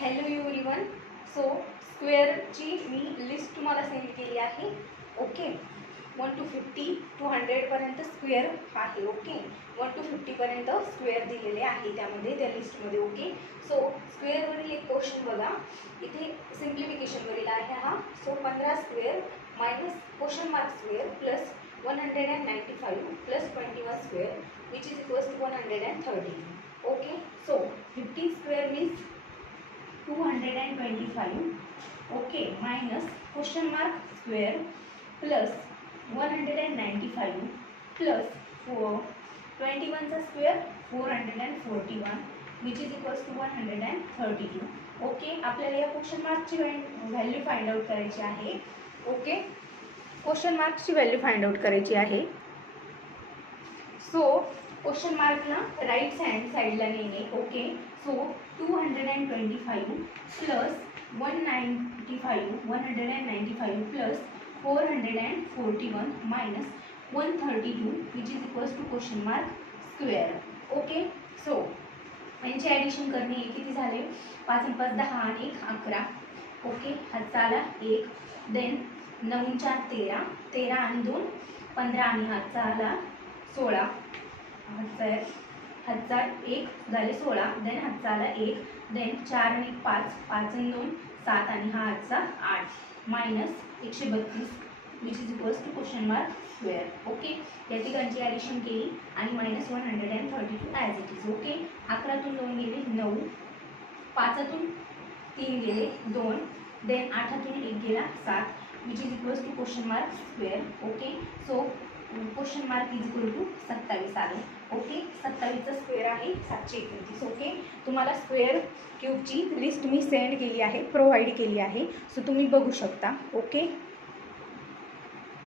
Hello everyone. So स्क्वेअरची मी list तुम्हाला send केली आहे. ओके, 1 to 50 to 100पर्यंत स्क्वेअर आहे. ओके, 1 to 50पर्यंत स्क्वेअर दिलेले आहे त्यामध्ये, त्या लिस्टमध्ये. ओके, सो स्क्वेअरवरील एक क्वेश्चन बघा. इथे सिम्प्लिफिकेशनवरील आहे हा. So 15 square minus question mark square plus 195 plus 21 square which is equals to 130. Okay, so 50 square means 225. Okay, minus question mark square plus 195 प्लस 21चा square 441 which is equals to 132. Okay, आपल्याला या क्वेश्चन मार्कची व्हॅल्यू फाइंड आउट करायची आहे. Okay, question मार्कची value find out करायची आहे. सो क्वेश्चन मार्कला राईट हँड साईडला नेणे. Okay, so 225 plus 195 plus 441 minus 132 which is equals to question mark square. Okay, so यांची ॲडिशन करणे. किती झाले? 5 आणि 5 10 आणि 1 11. ओके, हातचा आला 1, देन 9 4 13, 13 आणि 2 15 आणि हातचा आला 16. हातचा 1 झाले 16, देन हातचा आला 1, देन 4 आणि 5, 5 आणि 2 7 आणि हा हातचा 8 minus 132 which is equals to question mark square. Okay, या ठिकाणची ॲडिशन केली आणि minus 132 as it is. Okay, 11तून 2 गेले 9, 5तून 3 गेले 2, देन 8तून 1 गेला 7 which is equals to question mark square. Okay, so question mark is equal to 27 आले. ओके, 27चा स्क्वेअर आहे 729. ओके, तुम्हाला स्क्वेअर क्यूबची लिस्ट मी सेंड केली आहे, प्रोव्हाइड केली आहे. सो तुम्ही बघू शकता. ओके.